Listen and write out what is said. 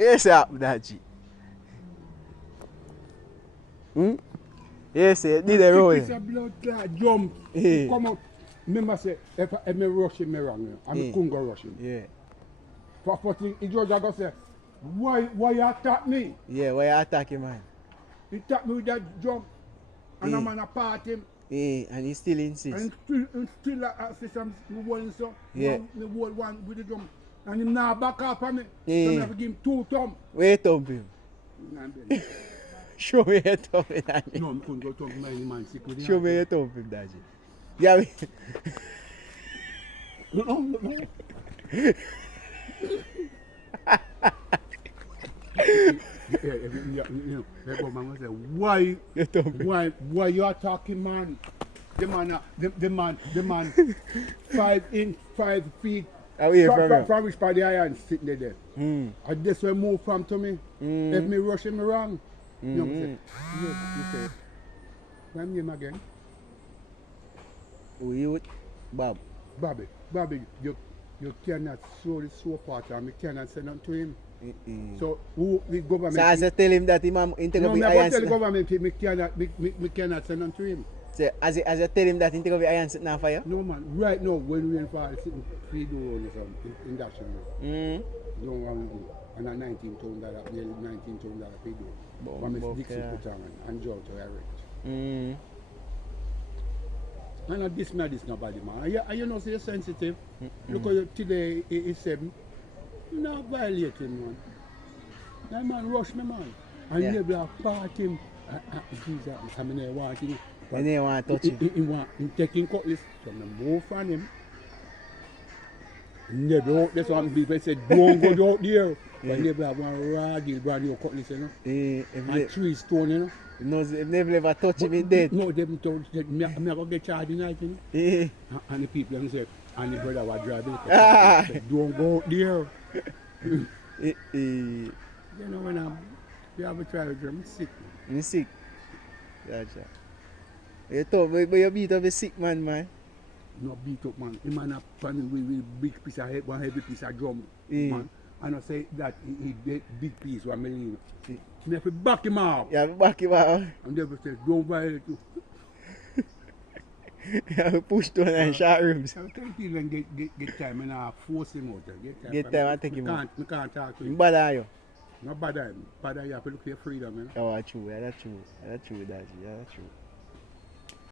Yes, Daji. Yes, did the roll. It's a blood clot jump. Yeah. Come out. Remember say, if I rush him wrong, I couldn't go rush him. Yeah. First thing, he just go say, why you attack me? Yeah, why you attack him, man? He attack me with that jump. And I'm gonna part him. Yeah, and he still insists. And still assist him one so. Yeah. The whole one with the jump. And him now back up on me. Yeah. So I have to give him 2 thumbs. Where you thump him? Show me your thump him, Daji. No, I couldn't go thump my man sick with him. Show me your thump him, Daji. Yeah, No. Every man will say, why you attacking man? The man 5 feet away from him. from which part the iron sitting there. And this will move from to me. If me rush him wrong. You know, you say, what's name again? Who you? Bob. Bobby, you cannot throw the soap water and me cannot send them to him. So who the government? So as I tell him that him take no, up me the I iron. tell the government me cannot send them to him. So as I tell him that he take up the iron sitting on fire. No man, right now when we fall sitting feed on in that channel. No one and a $19,000, nearly $19,000 feed on. From Miss Dixie put on and Joe to erect. And this nobody man. You know say you're sensitive. Look at you today he said you're not violating man. That man rush me man. And Yeah. never part him. Jesus, I mean I want him. And they want to touch him. He want him taking cutlass. So I move from him. Never out there some people say don't go out there. But never have one raggy brand new cutlass, you know. And 3 stone, you know. No, if never ever touch him, he dead. No, them told me I'm going to get charged tonight, you know. And the people them say, and the brother was driving. Said, don't go out there. You know, when you have a trial, I'm sick. I'm sick. Gotcha. You talk, but you beat up a sick man, man. No beat up, man. The man a pan with big piece of head, one heavy piece of drum, man. And I say that he did big piece one million. Me have to back him up. Yeah, back him up. And they say, don't violate you. You push down and short rooms. I tell people and get time and I force him out there. Get time and take him out. I can't talk to You him. bad are you? Not bad him. Bad you have to look for your freedom, man. Oh, that's true. That's true, Daddy. Yeah, that's true.